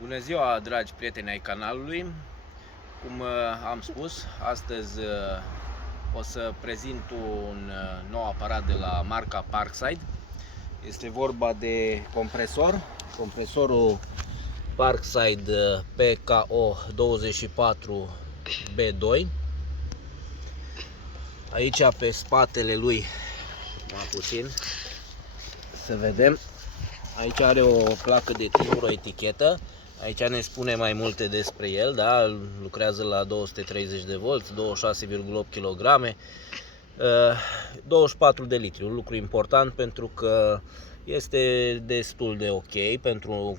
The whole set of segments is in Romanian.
Bună ziua, dragi prieteni ai canalului. Cum am spus, astăzi o să prezint un nou aparat de la marca Parkside. Este vorba de compresorul Parkside PKO24B2. Aici pe spatele lui, puțin, să vedem, aici are o placă de timp, o etichetă. Aici ne spune mai multe despre el, da? Lucrează la 230 de volți, 26,8 kg, 24 de litri. Un lucru important pentru că este destul de ok pentru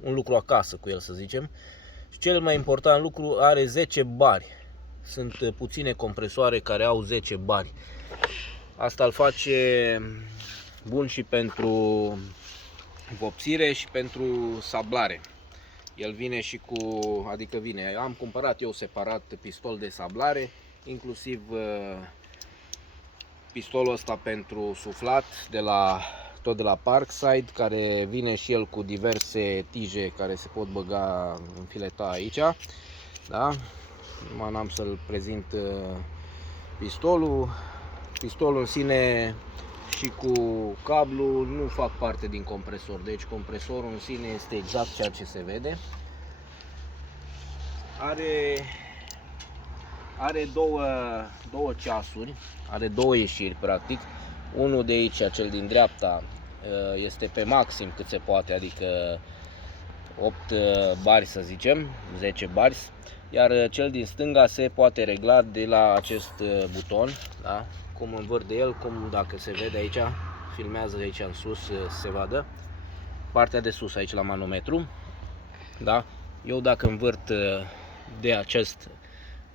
un lucru acasă cu el, să zicem. Și cel mai important lucru, are 10 bari. Sunt puține compresoare care au 10 bari. Asta îl face bun și pentru vopsire și pentru sablare. El vine și cu, am cumpărat eu separat pistol de sablare, inclusiv pistolul ăsta pentru suflat tot de la Parkside, care vine și el cu diverse tije care se pot băga, înfileta aici, da? N-am să-l prezint pistolul. Pistolul în sine și cu cablu nu fac parte din compresor, deci compresorul în sine este exact ceea ce se vede. Are două ceasuri, are două ieșiri practic. Unul de aici, cel din dreapta, este pe maxim cât se poate, adică 8 bari să zicem, 10 bari, iar cel din stânga se poate regla de la acest buton, da? Cum învârt de el, cum dacă se vede aici, filmează aici în sus, se vadă partea de sus aici la manometru, da? Eu dacă învârt de acest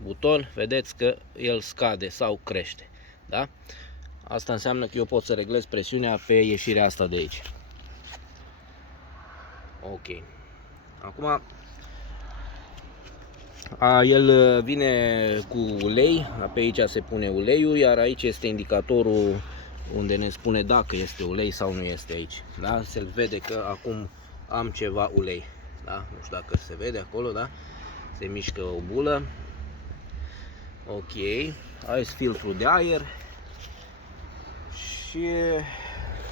buton, vedeți că el scade sau crește, da? Asta înseamnă că eu pot să reglez presiunea pe ieșirea asta de aici. Ok. Acum el vine cu ulei, pe aici se pune uleiul, iar aici este indicatorul unde ne spune dacă este ulei sau nu este aici, da? Se vede că acum am ceva ulei, da? Nu știu dacă se vede acolo, da? Se mișcă o bulă. Ok, aici filtrul de aer și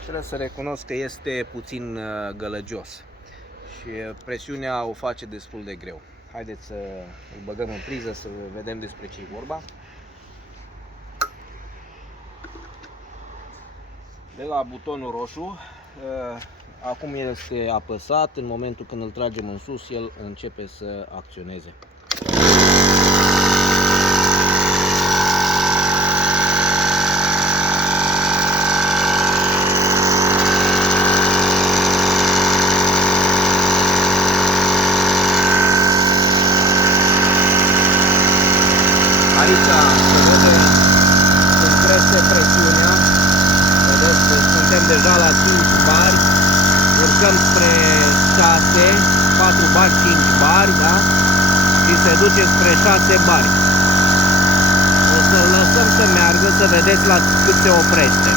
trebuie să recunosc că este puțin gălăgios și presiunea o face destul de greu. Haideți să îl băgăm în priză să vedem despre ce e vorba. De la butonul roșu, acum el este apăsat, în momentul când îl tragem în sus, el începe să acționeze. Aici se vede când crește presiunea, vedeți, suntem deja la 5 bari, urcăm spre 6, 4 bari, 5 bari, da? Și se duce spre 6 bari. O să lăsăm să meargă, să vedeți la cât se oprește.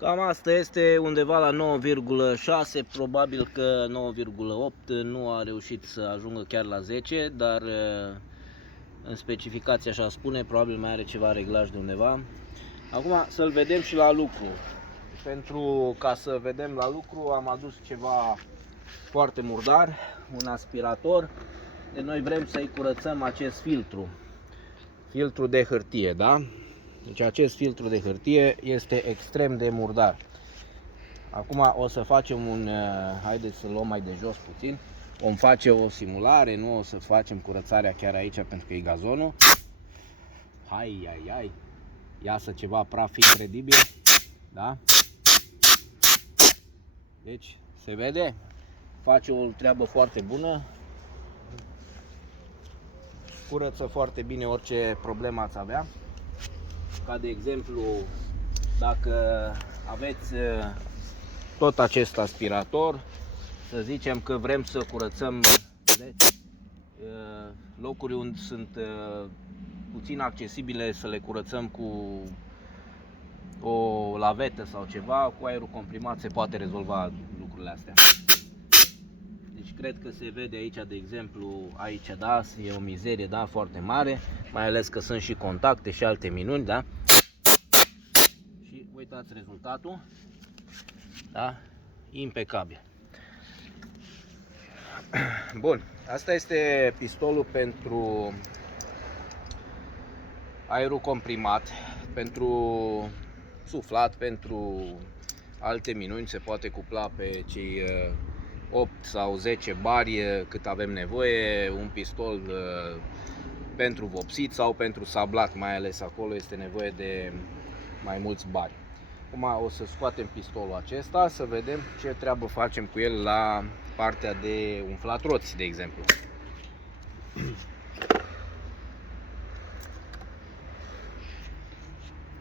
Cam asta este, undeva la 9,6, probabil că 9,8, nu a reușit să ajungă chiar la 10, dar în specificație așa spune, probabil mai are ceva reglaj de undeva. Acum să-l vedem și la lucru. Pentru ca să vedem la lucru am adus ceva foarte murdar, un aspirator. De noi vrem să-i curățăm acest filtru. filtru de hârtie, da? Deci acest filtru de hârtie este extrem de murdar. Acum o să facem un, haideți să luăm mai de jos puțin. Vom face o simulare, nu o să facem curățarea chiar aici pentru că e gazonul. Hai, iasă ceva praf incredibil, da? Deci se vede, face o treabă foarte bună, curăță foarte bine orice problemă ați avea. Ca de exemplu, dacă aveți tot acest aspirator, să zicem că vrem să curățăm locuri unde sunt puțin accesibile, să le curățăm cu o lavetă sau ceva, cu aerul comprimat se poate rezolva lucrurile astea. Deci cred că se vede aici, de exemplu, aici, da, e o mizerie, da, foarte mare, mai ales că sunt și contacte și alte minuni, da? Și uitați rezultatul, da? Impecabil. Bun, asta este pistolul pentru aerul comprimat, pentru suflat, pentru alte minuni. Se poate cupla pe cei 8 sau 10 bari cât avem nevoie, un pistol pentru vopsit sau pentru sablat, mai ales acolo este nevoie de mai mulți bari. Acum o să scoatem pistolul acesta să vedem ce treabă facem cu el la partea de umflat roți, de exemplu.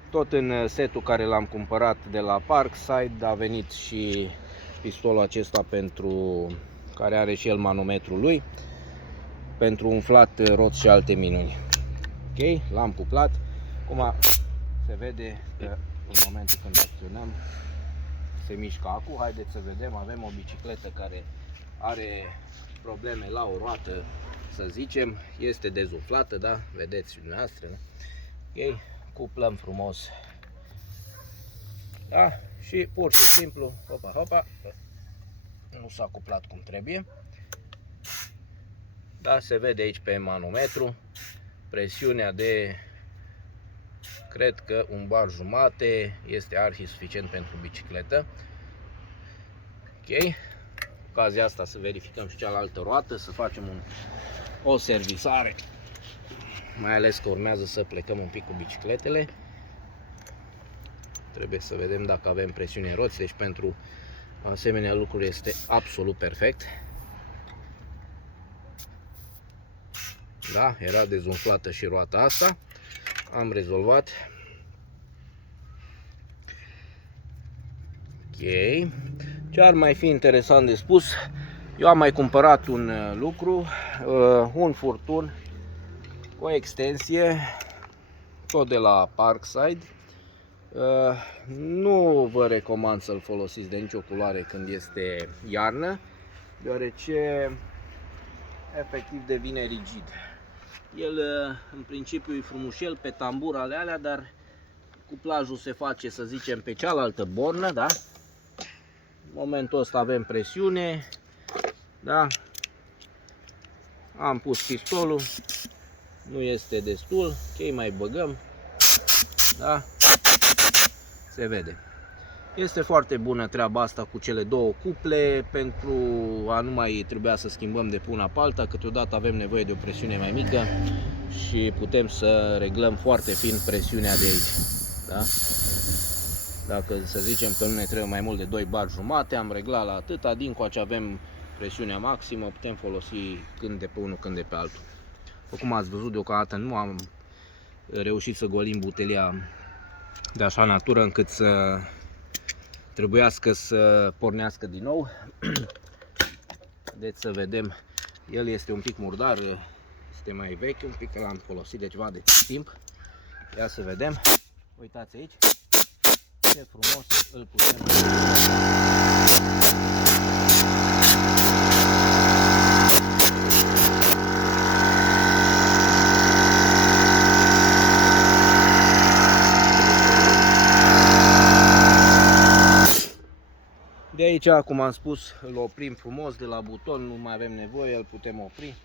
Tot în setul care l-am cumpărat de la Parkside a venit și pistolul acesta pentru care are și el manometrul lui pentru umflat roți și alte minuni. Ok, l-am cuplat. Acum se vede că în momentul când acționăm se mișcă acul. Haideți să vedem, avem o bicicletă care are probleme la o roată, să zicem, este dezumflată, da? Vedeți dumneavoastră, da? Ok, cuplăm frumos, da? Și pur și simplu, hopa, nu s-a cuplat cum trebuie, da? Se vede aici pe manometru presiunea de, cred că 1 bar jumate este arhi suficient pentru bicicletă. Ok, ocazia asta să verificăm și cealaltă roată, să facem o servisare, mai ales că urmează să plecăm un pic cu bicicletele. Trebuie să vedem dacă avem presiune în roți, deci pentru asemenea lucruri este absolut perfect. Da, era dezumflată și roata asta, am rezolvat. Ok, ce ar mai fi interesant de spus? Eu am mai cumpărat un lucru, un furtun cu o extensie, tot de la Parkside. Nu vă recomand să-l folosiți de nicio culoare când este iarnă, deoarece efectiv devine rigid. El în principiu e frumușel pe tamburale alea, dar cuplajul se face, să zicem, pe cealaltă bornă, da? În momentul ăsta avem presiune, da? Am pus pistolul, nu este destul, ok, mai băgăm, da? Se vede. Este foarte bună treaba asta cu cele două cuple, pentru a nu mai trebuia să schimbăm de pe una pe alta, câteodată avem nevoie de o presiune mai mică și putem să reglăm foarte fin presiunea de aici, da? Dacă să zicem că nu ne trebuie mai mult de 2 bar jumate, am reglat la atâta, dincoace avem presiunea maximă, putem folosi când de pe unul, când de pe altul. După cum ați văzut, deocamdată nu am reușit să golim butelia de așa natură încât să trebuiască să pornească din nou. Deci să vedem, el este un pic murdar, este mai vechi, un pic că l-am folosit de ceva de timp. Ia să vedem, uitați aici ce frumos îl putem. De aici, cum am spus, îl oprim frumos de la buton, nu mai avem nevoie, îl putem opri.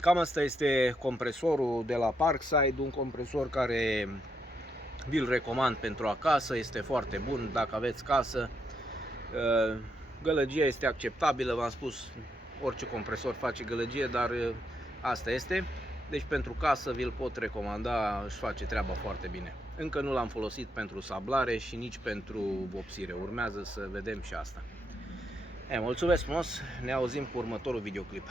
Cam asta este compresorul de la Parkside, un compresor care vi-l recomand pentru acasă, este foarte bun dacă aveți casă. Gălăgia este acceptabilă, v-am spus, orice compresor face gălăgie, dar asta este. Deci pentru casă vi-l pot recomanda, își face treaba foarte bine. Încă nu l-am folosit pentru sablare și nici pentru vopsire, urmează să vedem și asta. Mulțumesc frumos, ne auzim cu următorul videoclip.